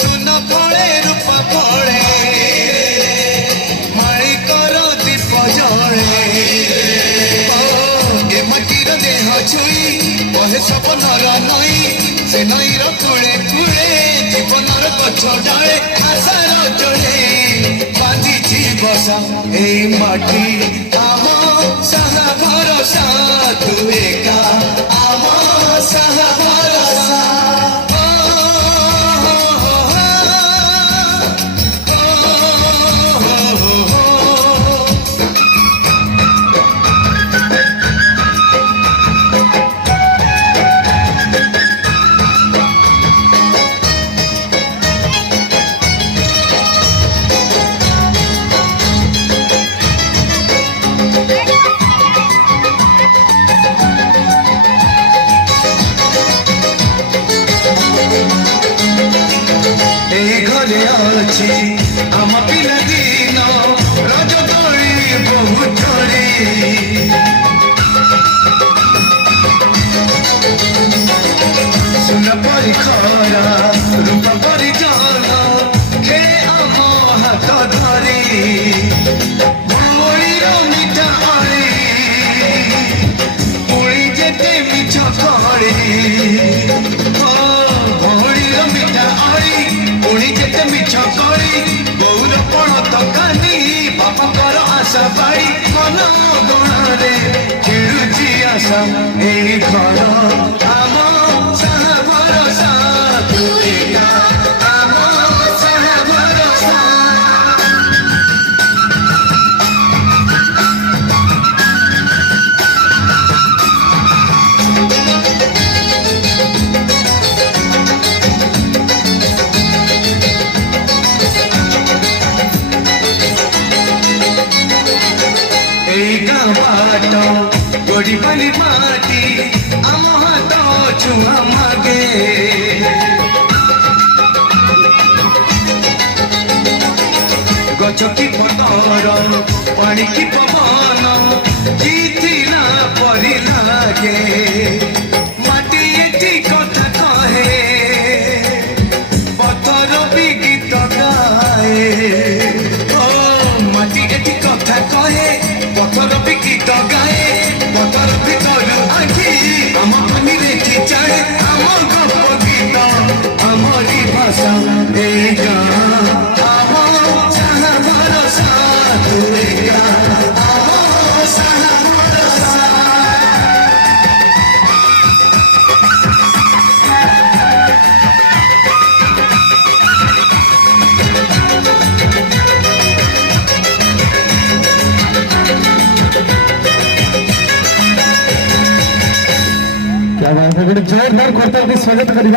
सुन फले रूप फले मालिकर दीप जले ए मटीर देह छुई बहे सपनर नई से नईर कूले कूले जीवनर गछ डाले आशार जले बांधि बसा ए माटी आम साहा भरोसा तू एका आम साहा भरोसा घरे अच्छी आम पिला दिन रज दड़ी बहुत सुन परी खरा रूप परी जन खे आम हाथ धरी भौरीर मिठा अड़ी पुणी जेते मिछ खड़ी भौरीर मिठा अड़ी पुणी जेते मिछ करी गौर पण तकानी बापकर आशा बाड़ी मन गणरे खेलुची आशा ए घर आम साहा भरोसा तू एका आम साहा भरोसा बाट गोड़ी बली माटी आम हाथ छुआ मागे गछ की पतर पानी की पवन जीथिला परी लागे माटी एटी कथा कहे पथर भी गीत गाए माटी एटी कथा कहे पथर भी गीत गाए पथर भी तोर आखि आम पानी रेखी चाहे आम गप गीत आमरी भाषा ए गाँ आम साहा भरोसा तू एका आम साहा भरोसा क्या बात है जोरदार करते स्वागत करिए।